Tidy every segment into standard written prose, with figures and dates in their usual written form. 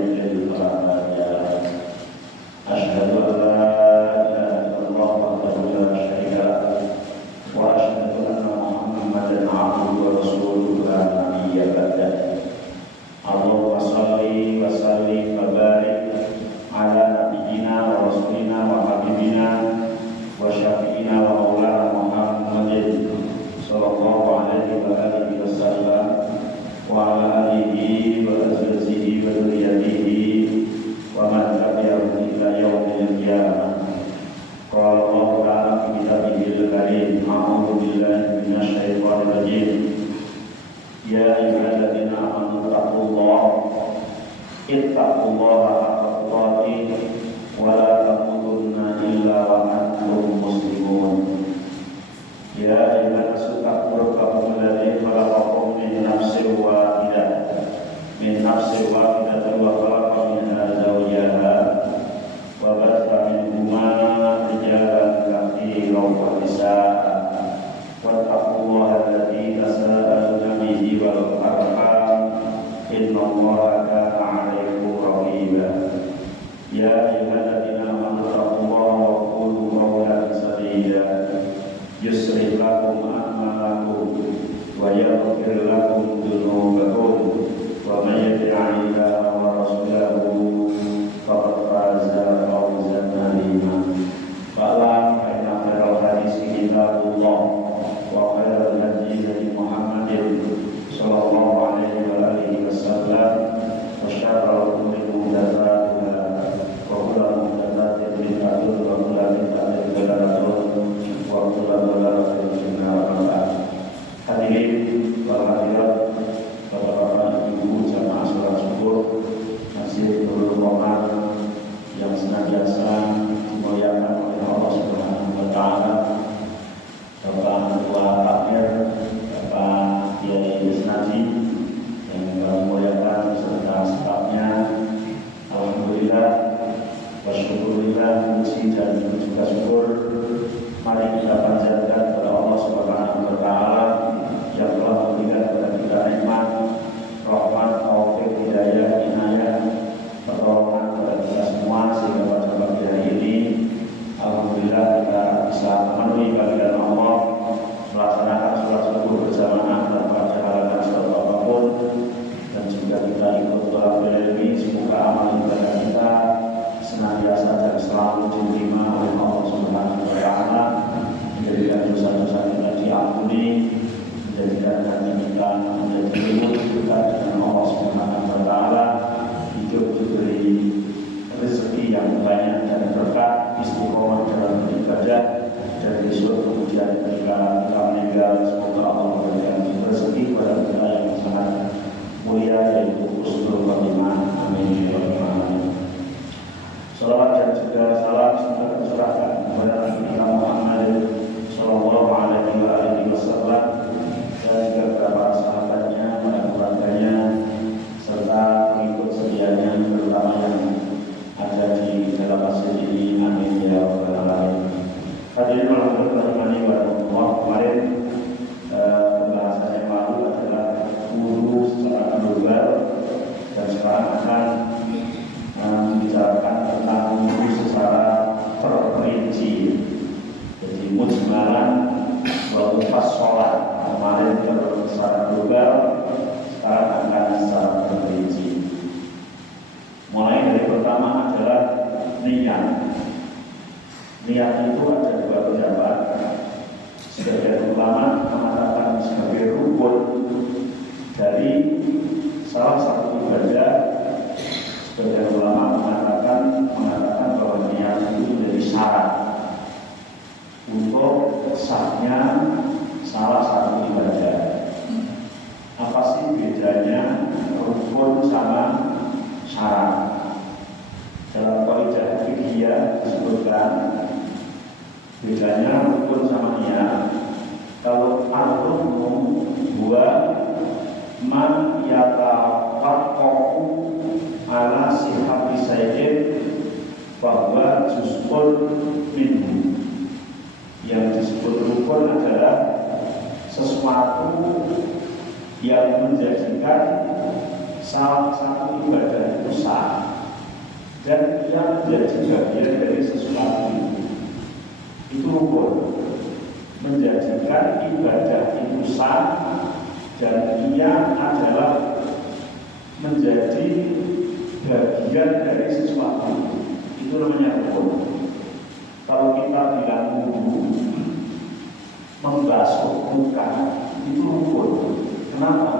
يضلل فلا هادي له أشهد أن لا إله إلا الله وحده لا شريك له وأشهد أن محمدا عبده ورسوله لا نبي بعده اللهم صل وسلم وبارك على نبينا ورسولنا وحبيبنا وشفيعنا ومولانا محمد صلى الله عليه وآله وسلم وعلى آله وأزواجه وذريته ومن تبعهم إلى يوم القيامة. قال الله تعالى في كتابه الكريم أعوذ بالله من الشيطان الرجيم يا أيها الذين آمنوا اتقوا الله حق تقاته ولا تموتن إلا وأنتم مسلمون يا أيها الناس اتقوا ربكم الذي خلقكم من نفس واحدة وخلق منها زوجها وبث منهما رجالا كثيرا ونساء واتقوا الله الذي تساءلون به والأرحام إن الله كان عليكم رقيبا يا أيها الذين آمنوا اتقوا الله وقولوا قولا سديدا يصلح لكم أعمالكم ويغفر لكم ذنوبكم ومن يطع الله ورسوله فقد فاز فوزا عظيما فاعلم أن خير الحديث كتاب الله وخير الهدي هدي محمد صلى الله عليه وآله وسلم وشر الأمور محدثاتها وكل محدثات بدعة وكل بدعة ضلالة وكل ضلالة في النار. Hadirin wal hadirat, bapak-bapak, ibu, jamaah salat subuh Masjid Nurul Qoman yang senantiasa dimuliakan oleh Allah Subhanahu wa taala. Bapak Ketua Takmir, Bapak Kiai Isnaji yang kami muliakan beserta stafnya, alhamdulillah wasyukurillah, puji dan juga syukur mari kita panjatkan kepada Allah Subhanahu wa taala yang telah memberikan kepada kita nikmat, rahmat, taufik, hidayah, inayah, pertolongan kepada kita semua sehingga pada pagi hari ini alhamdulillah kita bisa memenuhi panggilan Allah melaksanakan sholat subuh berjamaah tanpa ada halangan sebab apapun, dan juga kita ikut thalabul ilmi. Semoga amal ibadah kita senantiasa dan selalu diterima oleh Allah Subhanahu wa taala, menjadikan dosa-dosa kita diampuni, menjadikan hati kita menjadi lembut dekat dengan Allah Subhanahu wa taala, hidup diberi rezeki yang banyak dan berkah, istiqomah dalam beribadah, dan besok kemudian ketika kita meninggal semoga Allah memberikan rezeki kepada kita yang sangat mulia yaitu husnul khotimah. Amin ya rabbal alamin. Salawat dan juga salam semoga tercurahkan kepada Nabi Muhammad sallallahu alaihi wasallam dan juga kepada para sahabatnya, para keluarganya, serta pengikut setianya terutama yang ada di dalam masjid ini. Amin ya rabbal alamin. Hadirin rahimani wa rahmatullah, kemarin pembahasan yang lalu adalah guru secara global, dan sekarang akan membicarakan tentang guru secara terperinci. Jadi mujmalan wa mufassalan, kemarin secara global, sekarang akan secara terperinci. Mulai dari pertama adalah niat. Niat itu ada dua pendapat. Sebagian ulama mengatakan sebagai rukun dari salah satu ibadah. Sebagian ulama mengatakan bahwa niat itu menjadi syarat untuk sahnya salah satu ibadah. Apa sih bedanya rukun sama syarat? Dalam kaidah fikih disebutkan bedanya rukun sama niat. Kalau ar-ruknu huwa man yatawaqqa'u ala sihhati sayyid bahwa juz'un minhu. Yang disebut rukun adalah sesuatu yang menjadikan salah satu ibadah itu sah. dan ia menjadi bagian dari sesuatu itu rukun, menjadikan ibadah itu sah dan ia adalah menjadi bagian dari sesuatu itu namanya rukun. Kalau kita bilang wudu, membasuh muka itu rukun. Kenapa?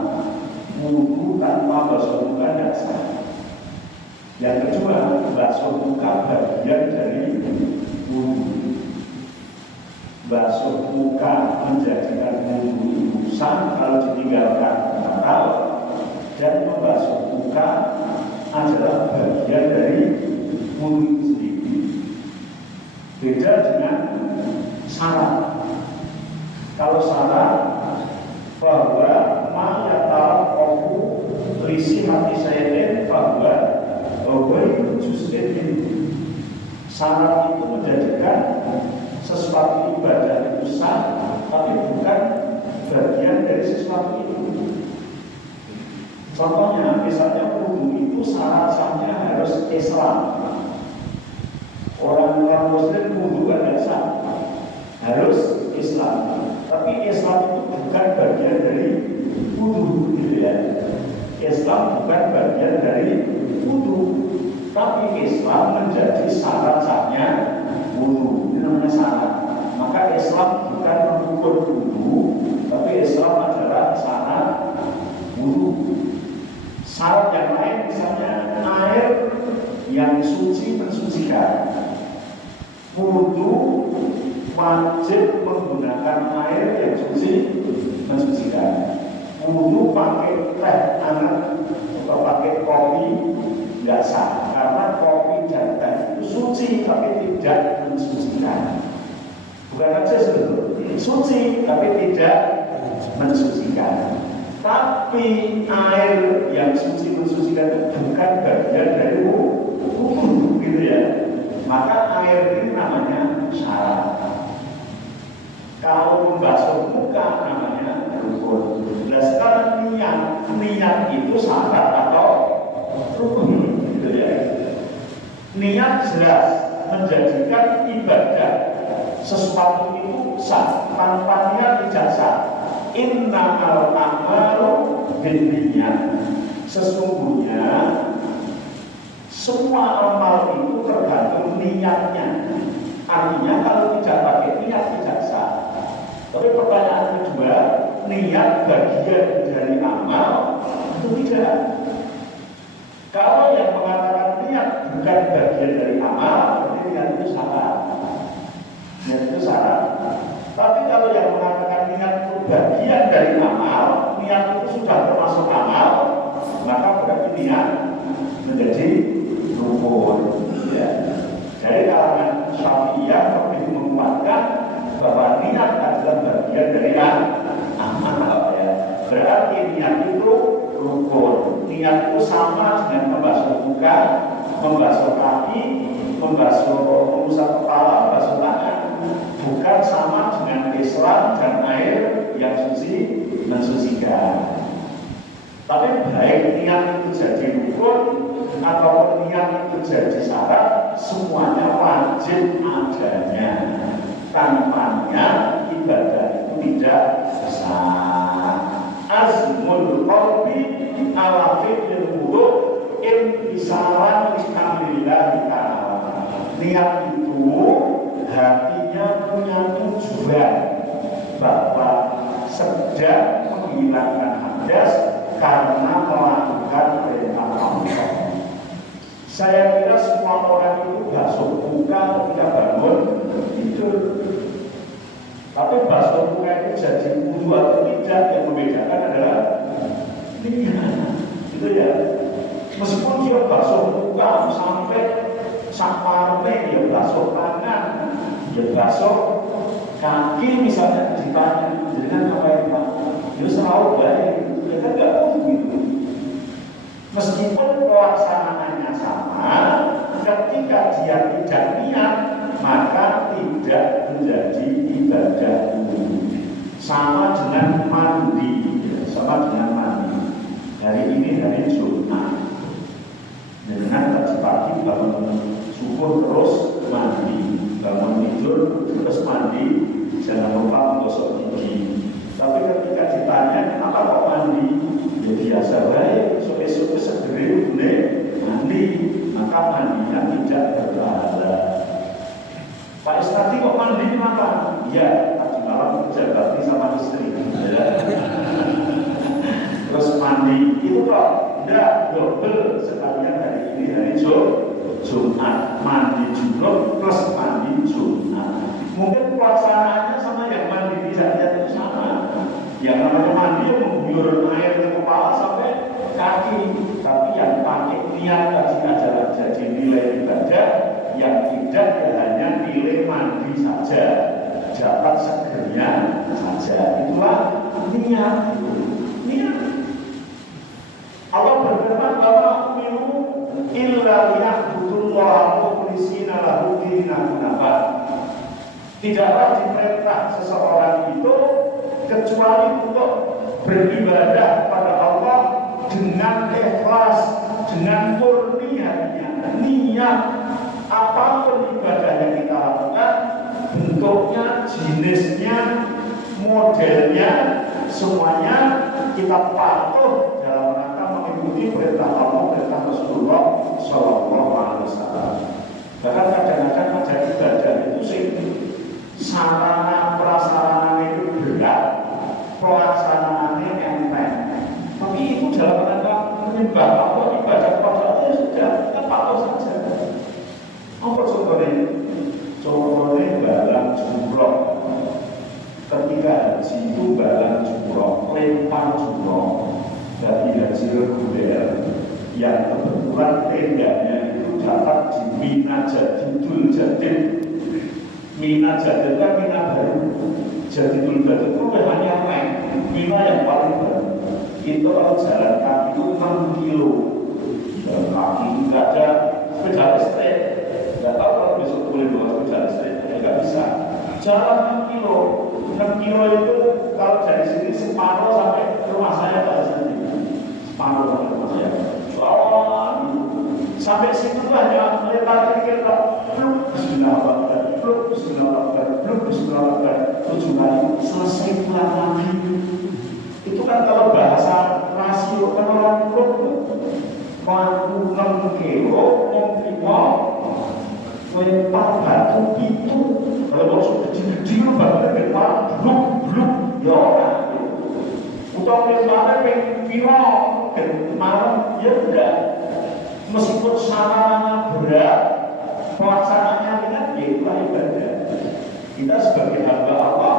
Wudu tanpa basuh muka tidak sah. Yang kedua, basuh muka bagian dari wudu. Basuh muka menjadikan wudu itu sah kalau ditinggalkan batal, dan membasuh muka adalah bagian dari wudu itu sendiri. Beda dengan syarat. Kalau syarat bahwa ma'yata'afu lisi hati syai'in bahwa itu justin ini. Syarat itu menjadikan sesuatu ibadah itu sah, tapi bukan bagian dari sesuatu itu. Contohnya, misalnya wudu itu syarat sahnya harus Islam. Orang Muslim wudu kan sah, harus Islam. Tapi Islam itu bukan bagian dari wudu, gitu ya. Islam bukan bagian dari wudu, tapi Islam menjadi syarat sahnya wudu. Ini namanya syarat. Maka Islam bukan mengukur wudu, tapi Islam adalah syarat wudu. Syarat yang lain misalnya air yang suci mensucikan. Wudu wajib menggunakan air yang suci mensucikan. Wudu pakai teh hangat atau pakai kopi tidak sah, karena kopi dan teh itu suci tapi tidak mensucikan. Bukan aja sebetulnya suci tapi tidak mensucikan. Tapi air yang suci mensucikan itu bukan bagian dari wudu, gitu ya. Maka air ini namanya syarat. Kalau membasuh muka namanya rukun. Nah sekarang niat itu syarat atau rukun, gitu ya. Niat jelas menjadikan ibadah sesuatu itu sah, tanpa niat tidak sah. Innamal a'malu binniyat. Sesungguhnya semua amal itu tergantung niatnya. Artinya kalau tidak pakai niat tidak sah. Tapi pertanyaan kedua, niat bagian dari amal itu tidak. Kalau yang mengatakan niat bukan bagian dari amal, berarti niat itu salah. Niat itu salah. Tapi kalau yang mengatakan niat itu bagian dari amal, niat itu sudah termasuk amal, maka berarti niat menjadi rukun. Ya. Dari kalangan Syafi'iyah lebih menguatkan bahwa niat adalah bagian dari amal. Ya. Berarti niat itu rukun. Niat itu sama dengan membasuh muka, membasuh kaki, mengusap kepala, membasuh tangan. Bukan sama dengan Islam dan air yang suci mensucikan. Tapi baik niat itu jadi rukun ataupun niat itu jadi syarat, semuanya wajib adanya. Tanpa niat ibadah itu tidak sah. Azmul qalbi ala fi'lil wudu imtisalan likamillah ta'ala. Niat itu hatinya punya tujuan bahwa sedang menghilangkan hadas karena melakukan perintah Allah. Saya kira semua orang itu basuh muka ketika bangun tidur. Tapi basuh muka itu jadi wudu atau tidak, yang membedakan adalah niat. Gitu ya. Meskipun dia basuh muka sampai saparnya, dia basuh tangan, dia basuh kaki, misalnya ditanya dengan apa yang Pak? Dia selalu baik, dia kan nggak begitu. Meskipun pelaksanaannya sama, ketika dia tidak niat, maka tidak menjadi ibadah wudu. Sama dengan mandi, sama dengan mandi. Hari ini hari Jumat, dengan tadi pagi bangun subuh terus mandi, bangun tidur terus mandi, jangan lupa gosok gigi. Tapi ketika ditanya kenapa kok mandi, ya biasa baik, esok-esok segera mandi, maka mandinya tidak berpahala. Pak Istati kok mandi kenapa? Ya, tadi malam kerja bakti sama istri. Ya. Terus mandi itu kok tidak double sekalian hari ini hari Jumat, mandi junub plus mandi Jumat. Mungkin pelaksanaannya sama yang mandi di saat itu sama. Yang namanya mandi yang mengguyur air ke kepala sampai kaki, tapi yang pakai niat tadi adalah jadi nilai ibadah, yang tidak ya hanya nilai mandi saja, dapat segernya saja. Itulah niat. Niat. Allah berfirman bahwa minu illa liya'budullaha mukhlishina lahu dinan hunafa. Tidaklah diperintah seseorang itu kecuali untuk beribadah pada Allah dengan ikhlas, dengan murni hatinya. Niat apapun ibadah yang kita lakukan, bentuknya, jenisnya, modelnya, semuanya kita patuh dalam rangka mengikuti perintah Allah, perintah Rasulullah Shallallahu Alaihi Wasallam. Bahkan kadang-kadang ada ibadah itu sih sarana prasarana itu berat, pelaksanaannya enteng. Tapi itu dalam rangka menyembah Allah, ibadah kepada Allah ya sudah, kita patuh saja. Apa contohnya? Contohnya balang jumroh. Ketika haji itu balang jumroh, lempar jumroh dari haji reguler yang kebetulan tendanya itu dapat di Mina Jadidul Jadid. Mina Jadid kan Mina baru, Jadidul Jadid itu hanya naik Mina yang paling baru. Itu kalau jalan kaki itu 6 kilo, jalan kaki nggak ada sepeda listrik. Nggak tahu kalau besok boleh bawa sepeda listrik, nggak bisa. Jalan 6 kilo. 6 kilo itu kalau dari sini separuh sampai rumah saya pada sini, separuh sampai rumah saya. Jalan sampai situ hanya melempar kiri bluk Bismillahirrahmanirrahim, bluk Bismillahirrahmanirrahim, bluk Bismillahirrahmanirrahim, 7 kali selesai pulang lagi. Itu kan kalau bahasa rasio kan orang bluk 6 kilo lempar batu itu. Kalau sudah gede-gede lu baru lempar bluk ya orang. Utang lemparnya pengen piro malam ya udah. Meskipun sarana berat, pelaksanaannya ringan, ya itulah ibadah. Kita sebagai hamba Allah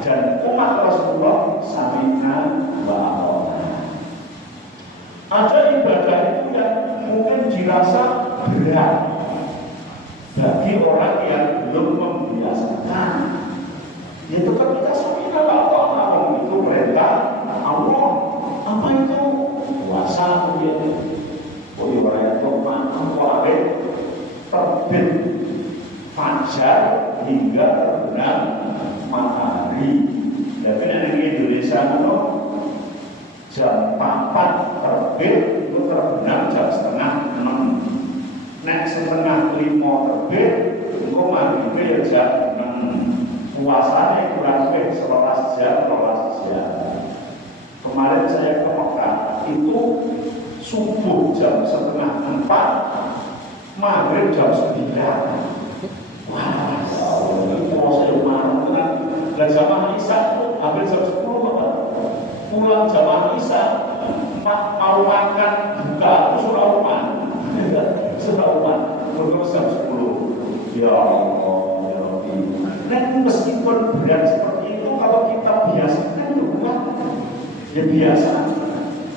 dan umat Rasulullah sami'na wa ata'na. Ada ibadah itu yang mungkin dirasa berat bagi orang yang belum membiasakan. Itu ketika sami'na wa ata'na, itu perintah Allah. Apa itu? Puasa kemudian. Orang itu makan kuarit terbit fajar hingga terbenam matahari. Tapi di Indonesia itu jam 4 terbit itu terbenam jam setengah 6. Nek setengah 5 terbit itu maghribnya ya jam 6. Puasanya kurang lebih 11 jam. Kemarin saya ke Mekah itu subuh jam setengah 4, maghrib jam 9. Wah, ini proses marah kan. Dan jamaah Isya itu hampir jam 10 pulang jamaah Isya mau makan buka surah rumah terus jam 10. Ya Allah, ya Rabbi. Dan meskipun berat seperti itu, kalau kita biasakan juga ya biasa.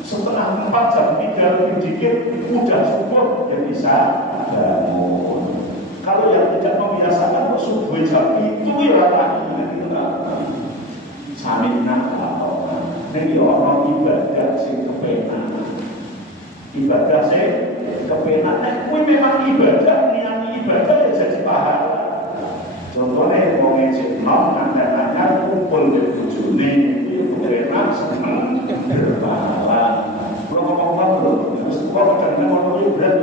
Setelah 4 jam 3 lebih dikit udah subuh ya bisa bangun. Kalau yang tidak membiasakan subuh jam itu ya lagi sami'na wa ata'na. Ini orang ibadah sing kepenak. Ibadah sing kepenak. Kuwi memang ibadah, niat ibadah ya jadi pahala. Contohnya mau ngecek nom nanya kumpul di bojone itu kepenak seneng berpahala. Kalau ngomong terus kok kadang-kadang ngomongnya berat.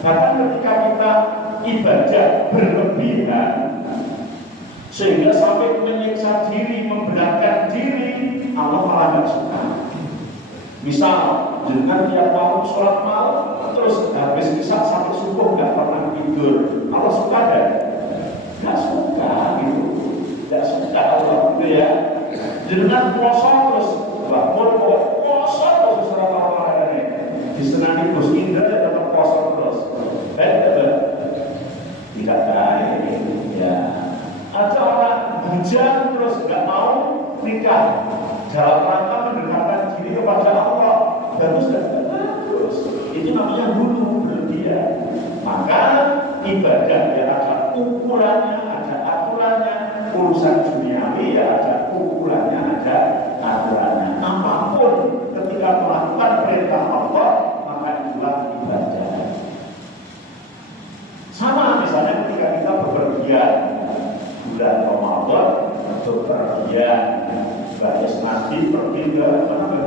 Bahkan ketika kita ibadah berlebihan sehingga sampai menyiksa diri, memberatkan diri, Allah malah nggak suka. Misal dengan tiap malam sholat malam, terus habis isya sampai subuh nggak pernah tidur, Allah suka kan? Nggak suka gitu, nggak suka Allah gitu ya. Dengan puasa terus bangun puasa terus orang-orang ini disenangi Gus Indra ya tetap puasa terus, tidak baik ya. Ada orang bujang terus nggak mau nikah dalam rangka mendekatkan diri kepada Allah, bagus dan bagus. Itu namanya bunuh berlebihan. Maka ibadah ya ada ukurannya, ada aturannya. Urusan duniawi ya ada ukurannya, ada aturannya. Apapun ketika melakukan perintah Allah, maka itulah ibadah. Sama misalnya ketika kita bepergian bulan Ramadan, bepergian Mbak Esnadi pergi ke mana?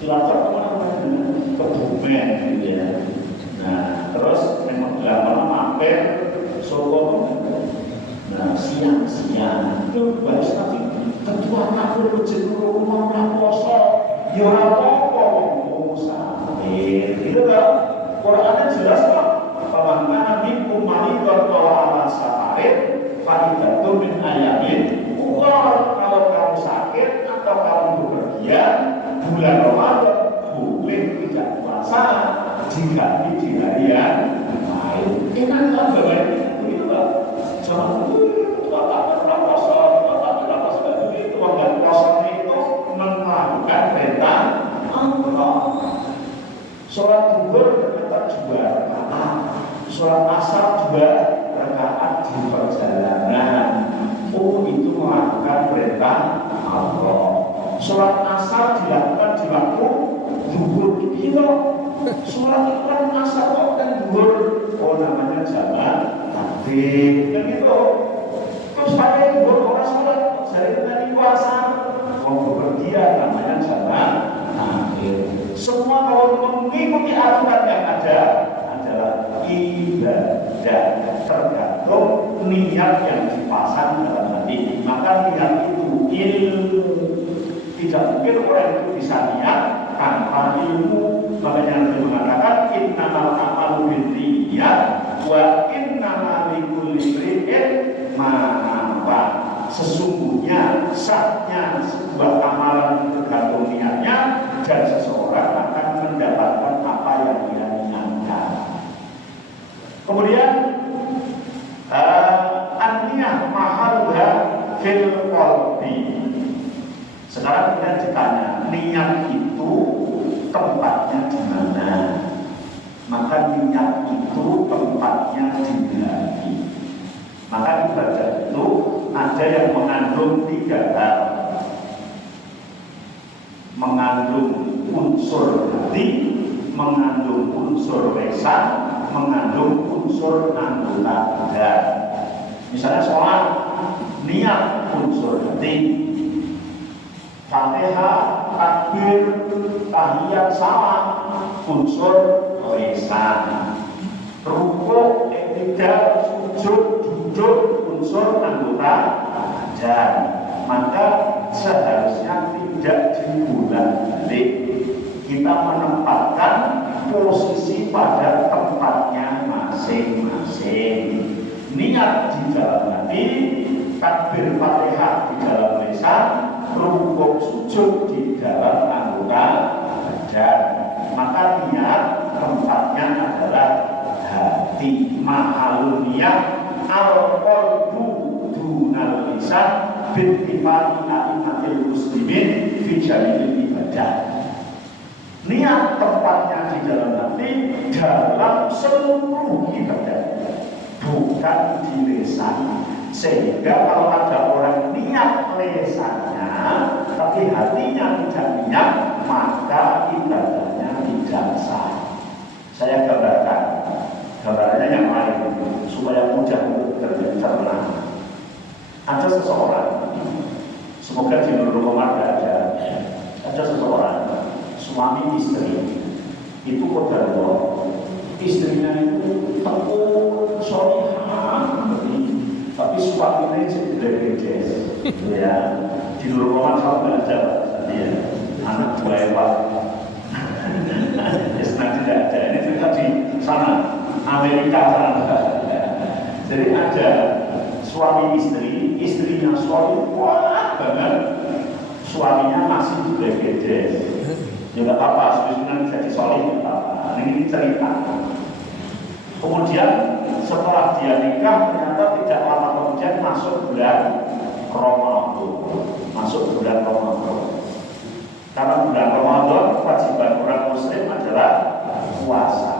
Cilacap kemana? Ke Bumen gitu ya. Nah terus memang lama mampir Solo. Nah siang-siang itu Mbak Esnadi ketua takut berjenur rumah poso. Ya apa-apa sakit. Itu kan Qurannya jelas kok. Faman kana minkum maridun aw ala safarin fa iddatun min ayamin. Kalau kamu sakit atau kamu bepergian bulan Ramadan boleh tidak puasa jika di hari yang lain. Enak kan bapak begitu pak? Jangan tak pernah puasa begitu. Enggak puasa itu melakukan perintah Allah. Sholat zuhur ternyata 2 rakaat, sholat asar 2 rakaat di perjalanan. Oh itu melakukan perintah Allah. Sholat asar dilakukan di waktu zuhur gitu. Sholat itu kan asar kok dan zuhur. Oh namanya jamak takbir kan gitu. Terus saya zuhur orang sholat saya tadi puasa. Oh bepergian namanya jamak takbir. Semua kalau mengikuti aturan yang ada adalah ibadah, tergantung niat yang dipasang dalam hati. Maka niat itu ilmu. Tidak mungkin orang itu bisa niat tanpa ilmu. Makanya Nabi mengatakan innamal a'malu binniyat wa innamal likulli imri'in ma nawa. Sesungguhnya sahnya sebuah amalan tergantung niatnya, dan seseorang akan mendapatkan apa yang dia inginkan. Kemudian an-niyah mahalluha fil qalbi. Sekarang kita ditanya, niat itu tempatnya di mana? Maka niat itu tempatnya di hati. Maka ibadah itu ada yang mengandung 3 hal. Mengandung unsur hati, mengandung unsur lisan, mengandung unsur anggota badan. Misalnya sholat, niat unsur hati, Fatihah, takbir, tahiyat, salam, unsur lisan, rukuk, iktidal, sujud, duduk, unsur anggota badan. Maka seharusnya tidak dibolak-balik. Kita menempatkan posisi pada tempatnya masing-masing. Niat di dalam hati, takbir Fatihah di dalam lisan, rukuk sujud di dalam anggota badan. Maka niat tempatnya adalah hati. Mahalun niat al-qalbu dunal lisan bintifati a'immatil muslimin fi jami'il ibadah. Niat tempatnya di dalam hati dalam seluruh ibadah, bukan di lisan. Sehingga kalau ada orang niat lisannya tapi hatinya tidak niat, maka ibadahnya tidak sah. Saya gambarannya yang lain supaya mudah untuk tercerna. Ada seseorang, semoga di Nurul Komar ada seseorang suami istri itu kodarullah istrinya itu tekun, solihah, tapi suaminya jebret-jebret, ya. Di Nurul sama aja, ya. Anak dua hebat. Islam tidak ada. Ini juga di sana, Amerika sana. Jadi ada suami istri, istrinya suami kuat banget, suaminya masih jebret-jebret. Ya nggak apa-apa, sebenarnya jadi solih, ini cerita. Kemudian setelah dia nikah, ternyata tidak lama kemudian masuk bulan Ramadan. Karena bulan Ramadan kewajiban orang Muslim adalah puasa.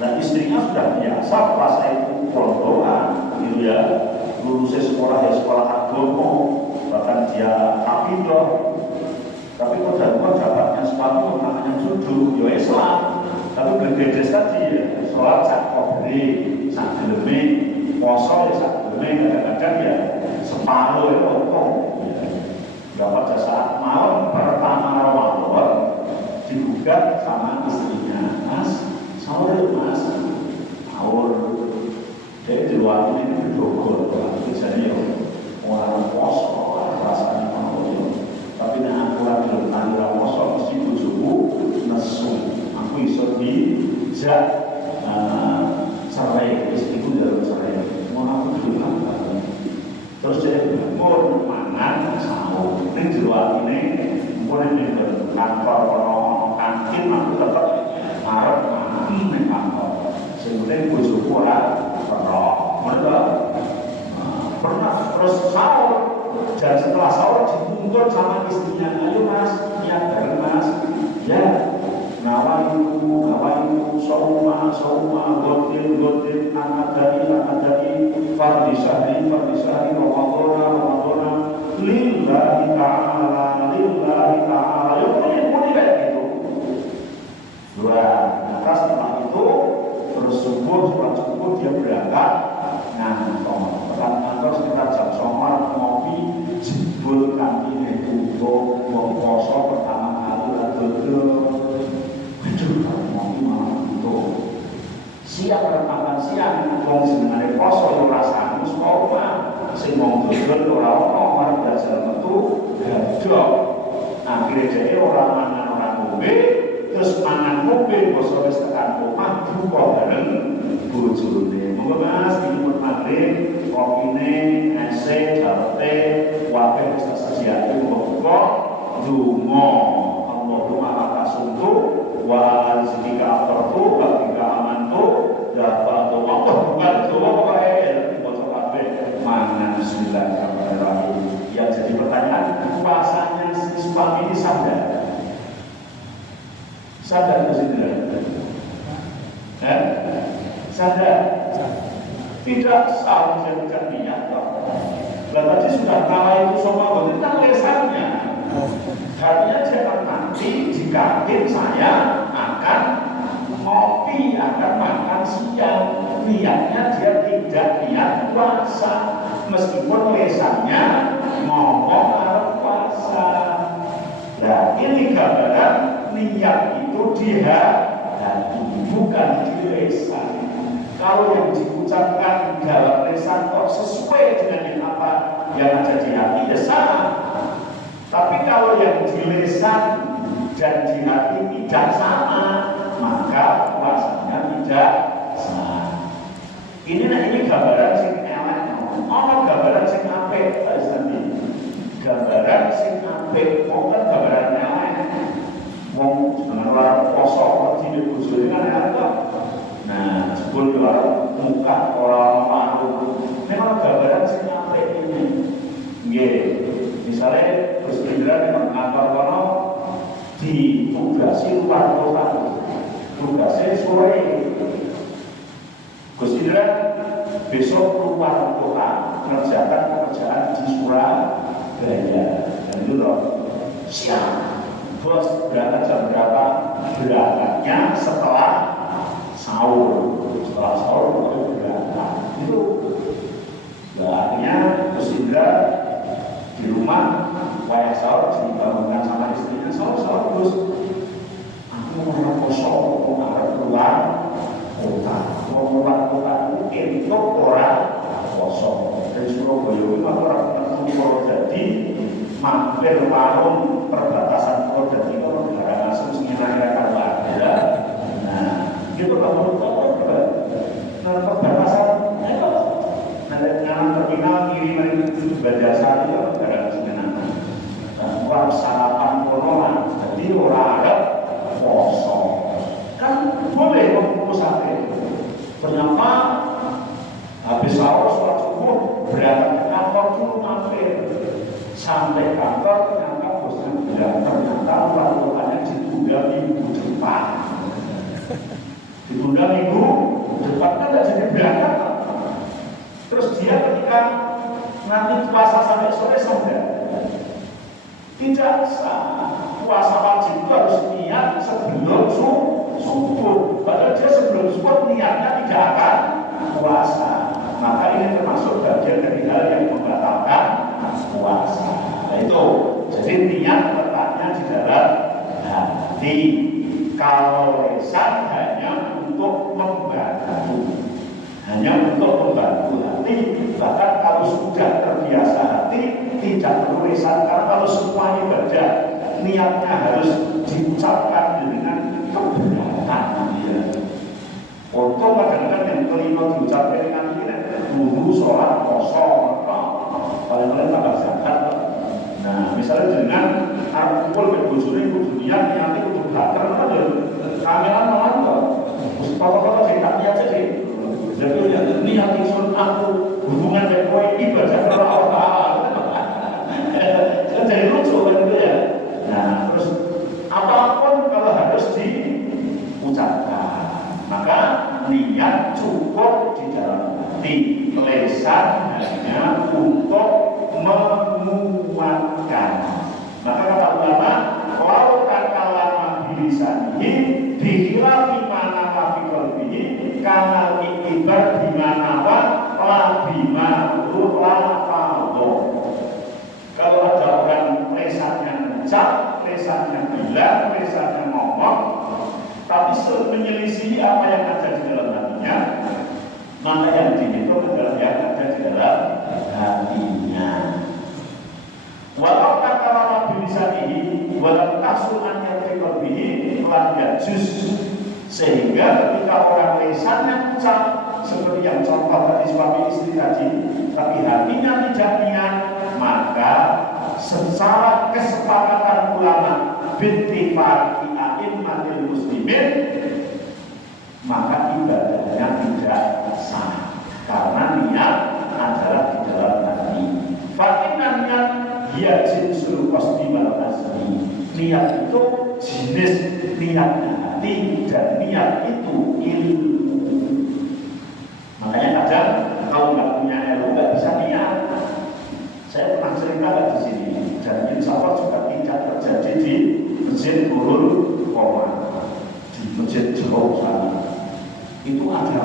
Dan istrinya sudah biasa puasa itu berdoa, gitu ya. Lulusnya sekolah ya sekolah agama, bahkan dia hafidzah. Tapi kalau dapatnya sepatu namanya judul, ya Islam. Tapi berbeda tadi ya, sholat sak kobri, sak gelemi, poso ya sak gelemi, kadang-kadang ya separuh ya potong. Ya pada saat malam pertama Ramadan digugat sama istrinya, Mas, sahur Mas, sahur. Jadi di luar ini berdogol, misalnya orang poso, rasanya tapi nek aku ora gelem tandur poso mesti bojoku nesu. Aku iso dijak cerai, istriku dalam cerai. Mau aku gelem terus dia mau mangan sahur. Ning jero atine mun ning kantor ono kantin aku tetep arep mangan ning kantor. Sing penting bojoku ora perok. Ngono pernah terus sahur. Dan setelah sahur dituntut sama istrinya, ayo Mas, niat bareng Mas, ya, ngawaiku, sauma, gotil, anak dari, fardi syahri, Ramadana, lillahi ta'ala, ya boleh kayak gitu. Nah, setelah itu, terus sholat subuh dia berangkat, nah, kantor sekitar jam 9 ngopi jebul kantine tutup wong poso pertama kali ngopi malah tutup siap makan siang wong senengane poso yo rasane sekolah sing wong dodol ora ono marang belajar metu gadok akhire dhewe ora mangan ora ngombe terus mangan ngombe poso wis tekan omah buka bareng bojone monggo Mas dipun magrib kopine ese jarete wae wis sajiake buka donga Allahumma lakasuntu wa rizqika atartu wa bika amantu ya ba'du bukan doa wae bocor kabeh mangan bismillahirrahmanirrahim. Ya jadi pertanyaan puasanya si suami ini sadar nggak sih sadar tidak seharusnya tidak niat tadi sudah kala itu semua tentang lesannya artinya jangan nanti jika saya akan ngopi akan makan siang niatnya dia tidak niat puasa meskipun lesannya ngomong harus puasa. Nah ini gambaran niat itu di hati bukan di lesan. Kalau yang diucapkan dalam lesan kok sesuai dengan apa yang ada di hati ya sama. Tapi kalau yang di lesan dan di hati tidak sama, maka puasanya tidak sah. Ini gambaran sing elek. Ono gambaran sing apik, Pak Istandi. Gambaran sing apik, bukan gambaran elek. Wong dengan orang poso kok tidak bojone kan elek. Nah, sebut orang muka orang malu. Memang gambaran sing apik ini. Nggih. Misalnya Gus Indra di kantor kono ditugasi luar kota, tugasnya sore. Gus Indra besok keluar kota mengerjakan pekerjaan di Surabaya. Dan itu loh siang. Bos berangkat jam berapa? Berangkatnya setelah sahur. Setelah sahur baru berangkat. Itu artinya Gus Indra di rumah wayah sahur dibangunkan sama istrinya sahur terus aku mau poso mau keluar untuk orang kosong. Dari Surabaya itu orang Purwodadi mampir warung perbatasan Purwodadi itu negara asing sebenarnya kalau ada. Nah, itu kalau nah perbatasan itu nanti terminal kiri menuju Bajasa itu negara sebenarnya. Orang sarapan konoan, jadi orang Arab kosong. Kan boleh mengumpul sate. Ternyata habis sahur sholat subuh berangkat ke kantor dulu mampir. Sampai kantor ternyata bosnya bilang ternyata peraturannya ditunda minggu depan. Ditunda minggu depan kan tidak jadi berangkat. Terus dia ketika nanti puasa sampai sore sadar tidak sah. Puasa wajib itu harus niat sebelum subuh. Padahal dia sebelum subuh niatnya tidak akan puasa. Maka ini termasuk bagian dari hal yang membatalkan puasa. Nah, itu. Jadi niat letaknya di dalam hati. Kalau lisan hanya untuk membantu. Hanya untuk membantu hati. Bahkan kalau sudah terbiasa hati, tidak perlu lisan. Karena kalau semua ibadah niatnya harus diucapkan dengan keberatan. Untuk kadang-kadang yang kelima diucapkan dengan ini, wudhu, sholat, kosong, paling-paling tambah zakat. Nah, misalnya dengan kumpul ke bujurnya, niat niatnya untuk hater, kameran melantau. Foto-foto saya tak niat jadi. Jadi niat isun aku hubungan dengan kowe ibadah kepada Allah. Jadi lucu kan itu ya. Nah, terus apapun kalau harus diucapkan, maka niat cukup di dalam hati. Lisan hanya untuk menguatkan. Maka kata ulama, kalau takalama bilisanihi dikhilafi mana fi qalbihi kana ikibar bimana wa la bima la fa'adho. Kalau ada orang lesannya ngucap, lesannya bilang, lesannya ngomong, tapi menyelisihi apa yang ada di dalam hatinya, maka yang dihitung adalah yang ada di dalam hatinya. Walau kata lama bilisanihi, walau kasulan yang fiqalbihi, lan juz. Sehingga ketika orang lesannya ngucap, seperti yang contoh tadi suami istri tadi, tapi hatinya tidak niat, maka secara kesepakatan ulama bittifaqi a'immatil muslimin, maka ibadahnya tidak sah karena niat adalah di dalam hati. Fa'inna niat dia jinsul qasdi wal azmi. Niat itu jenis niatnya hati dan niat itu ilmu. Makanya kadang kalau nggak punya ilmu nggak bisa niat. Saya pernah cerita di sini dan insya Allah juga tidak terjadi di Masjid Nurul Qomah, di Masjid Jeruk sana. Itu ada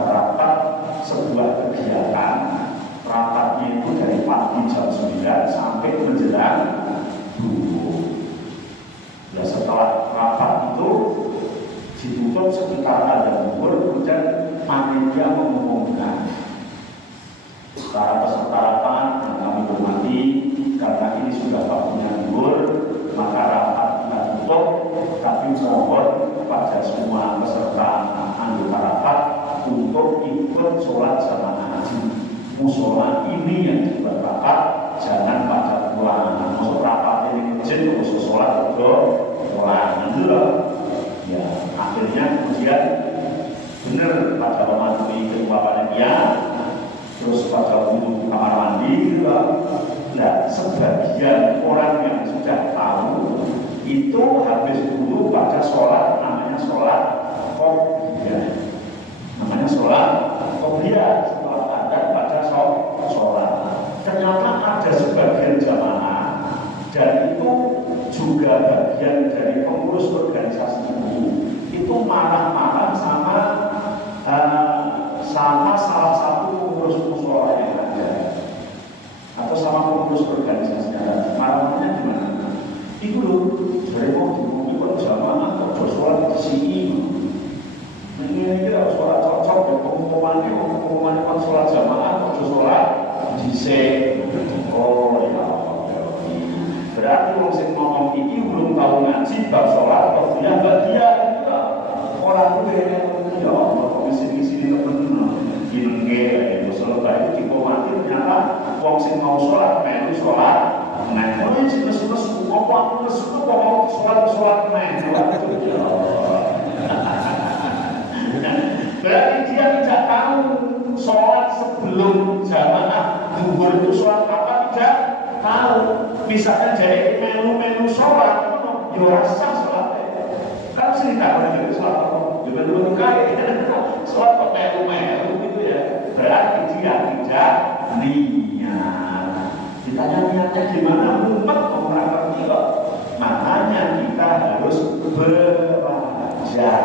rapat sebuah kegiatan. Rapatnya itu dari pagi jam 9 sampai menjelang subuh. Ya, setelah rapat itu ditutup sekitar azan zuhur, kemudian panitia mengumumkan para peserta rapat yang kami hormati, karena ini sudah waktunya zuhur, maka rapat kita tutup, tapi mohon kepada semua peserta anggota rapat untuk ikut sholat jamaah haji. Musola ini yang dibuat rapat, jangan pada pulang. Masuk rapat ini masjid, masuk sholat itu pulang dulu. Ya, akhirnya kemudian benar pada mematuhi ketua panitia, terus pada umum kamar mandi juga. Nah, sebagian orang yang sudah tahu itu habis dulu pada sholat namanya sholat qobliyah. Namanya sholat qobliyah. Sholat. Ternyata ada sebagian jamaah dan itu juga bagian dari pengurus organisasi itu marah-marah sama salah satu pengurus mushola yang ada atau sama pengurus organisasi ada. Marahnya gimana? Itu loh dari mau dibuat jamaah atau sholat di sini. Ini kira sholat cocok ya, wong sing mau sholat melu sholat. Nah, oh ini nesu-nesu, apa aku nesu kok mau sholat melu. Berarti dia tidak tahu sholat sebelum jamaah zuhur itu sholat apa, tidak tahu. Misalnya jadi melu sholat, ya rasa sholatnya. Kan sering tak pernah jadi sholat apa, juga belum kali. Sholat kok melu gitu ya. Berarti dia tidak niat. Ditanya niatnya gimana, mumet orang ngerti kok. Makanya kita harus belajar.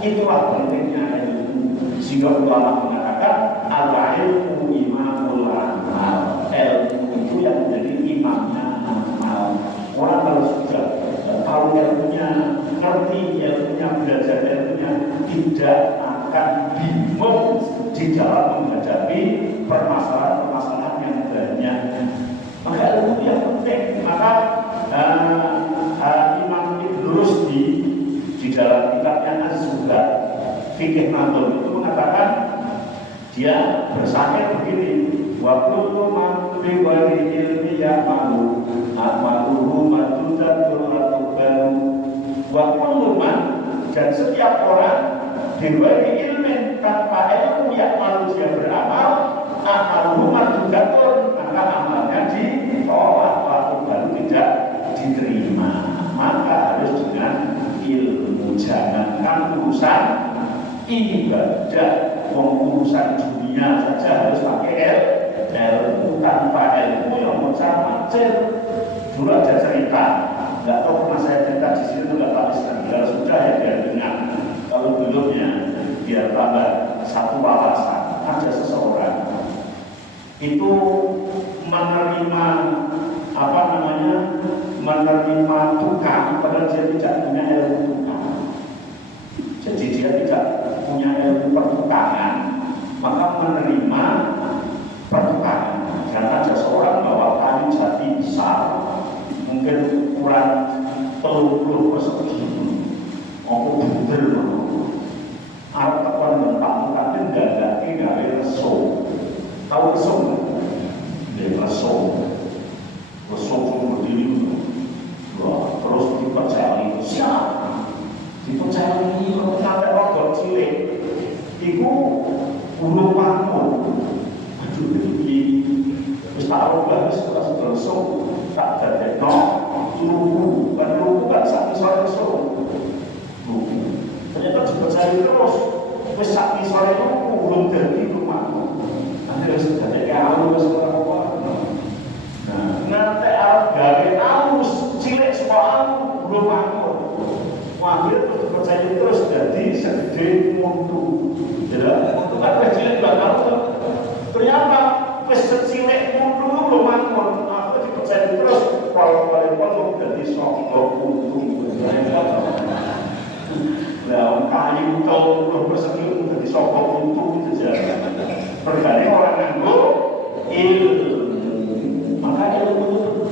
Itulah pentingnya ilmu. Sehingga ulama mengatakan al-ilmu imamul amal. Ilmu itu yang menjadi imamnya amal. Orang kalau sudah tahu ilmunya, ngerti ilmunya, belajar ilmunya, tidak akan bingung di dalam menghadapi permasalahan-permasalahan yang banyak. Maka ilmu yang penting. Maka Imam Ibnu Rusdi di dalam kitabnya Az-Zuhad Fikih Nahdlatul itu mengatakan, dia bersahih begini, wa kullu man bi wali ilmi ya'malu amaluhu madudatun latuban wa kullu man, dan setiap orang bi wali ilmi tanpa ilmu ya'malu dia beramal amaluhu madudatun, maka amalnya ditolak, latuban tidak diterima. Maka harus dengan ilmu, jangankan urusan ibadah, urusan dunia saja harus pakai ilmu. Tanpa ilmu yang macam-macam. Dulu ada cerita, nggak tahu pernah saya cerita di sini nggak tahu kalau sudah ya biar dengar. Kalau belumnya biar tambah satu wawasan. Ada seseorang itu menerima menerima tukang, padahal dia tidak punya ilmu tukang. Jadi dia tidak punya ilmu pertukangan, maka menerima pertukangan. Dan ada seorang bawa kayu jati besar, mungkin ukuran 30 persegi, aku buder, arep tekan mentang-mentang nggak gawe reso. Tahu reso nggak? Dia reso berdiri. Terus dipercayai, siapa? Dipercayai sampai rogot cilik. Iku burung panggung. Aduh ini, terus tak rubah setelah selesai tak jadi lugu, kan satu sore lugu. Ternyata dipercayai terus. Terus satu sore lugu belum jadi rumahku. Nanti harus jadi kalau sekolah. Nanti Arab gawe aus cilik sekolah belum makmur. Akhirnya terus dipercaya terus jadi segede mundu. Jadi mundu kan wis cilik bakal. Ternyata wis cilik mundu belum makmur. Aku dipercaya terus kalau jadi sokok mundu. Lah kayu tol persegi jadi sokok mundu itu saja. Pergane orang nganggo ilmu. Maka ilmu itu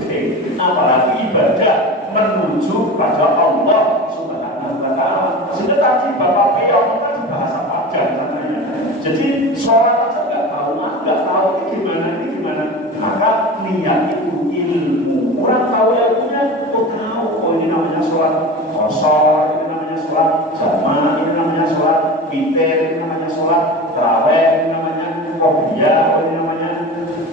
penting, apalagi ibadah menuju pada Allah Subhanahu wa Ta'ala. Sehingga tadi Bapak Piyong kan bahasa Padang namanya. Jadi sholat aja nggak tahu ini gimana. Maka niat itu ilmu. Orang tahu ilmunya, tahu ini namanya sholat qashar, ini namanya sholat jamaah, ini namanya sholat witir, ini namanya sholat tarawih, ini namanya qobliyah, ini namanya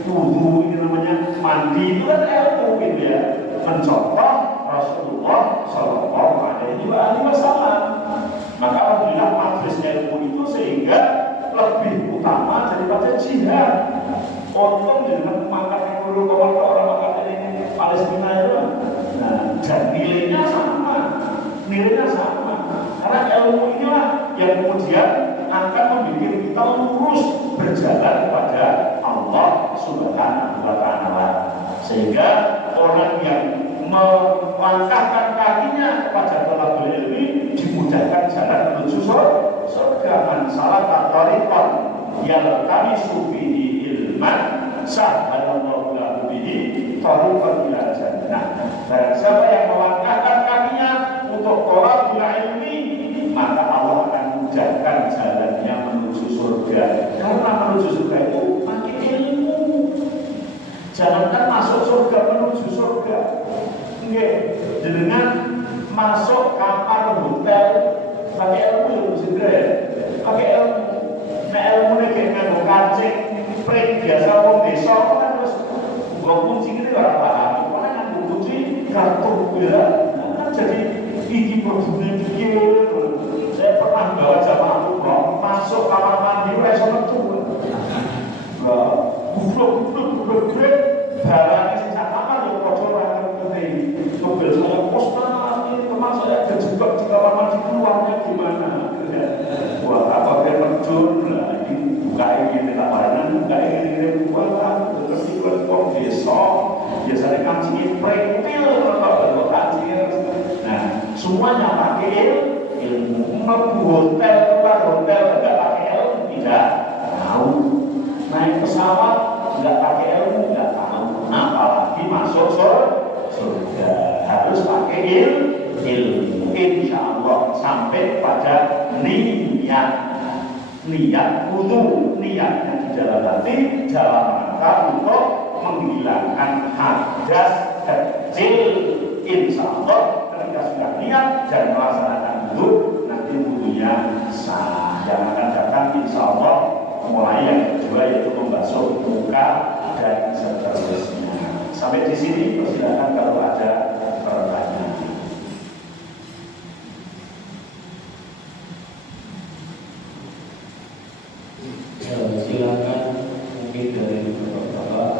wudu, ini namanya mandi. Itu kan ilmu gitu ya, mencontoh Rasulullah Shallallahu Alaihi Wasallam. Maka alhamdulillah majelis ilmu itu sehingga lebih utama daripada jihad. Untung dengan makan yang dulu orang makan ini Palestina itu, nah dan nilainya sama, karena ilmu inilah yang kemudian akan membuat kita lurus berjalan kepada Allah Subhanahu wa Ta'ala. Sehingga orang yang melangkahkan kakinya kepada thalabul ilmi dimudahkan jalan menuju surga. Man salaka tariqan yaltamisu fihi ilman sahhalallahu lahu bihi tariqan ila jannah. Dan siapa yang melangkahkan kakinya untuk thalabul ilmi, maka Allah akan mudahkan jalannya menuju surga. Karena menuju surga itu pakai masuk surga, menuju surga. Nggih, jenengan masuk kamar hotel pakai ilmu sendiri, pakai ilmu. Nah ilmunya kayak nganggo kancing, pring biasa wong desa kan terus gua kunci ini orang paham. Mana nganggo kunci kartu ya, kan jadi iki produksi pikir. Saya pernah bawa jamaah umroh masuk kamar mandi, iso metu. Gublok grek, barangnya sing sak kamar ya padha ora ngerti. Mobil saya postal ini teman saya terjebak di kamar mandi, keluarnya gimana? Wah, apa dia terjun? Nah, ini buka ini tak barang, buka ini buat terus ikut kok besok. Biasanya kancing prentil atau kancing. Nah, semuanya pakai ilmu. Hotel keluar hotel enggak pakai ilmu, tidak tahu. Naik pesawat nggak pakai ilmu, nggak tahu. Apalagi masuk surga harus pakai ilmu. Insya Allah sampai pada niat wudu, niatnya di dalam hati, dalam rangka untuk menghilangkan hadas kecil. Insya Allah ketika sudah niat dan melaksanakan wudu, nanti wudunya sah. Yang akan datang insya Allah mulai yang kedua yaitu membasuh muka dan seterusnya. Sampai di sini persilakan kalau ada pertanyaan. Silakan mungkin dari bapak-bapak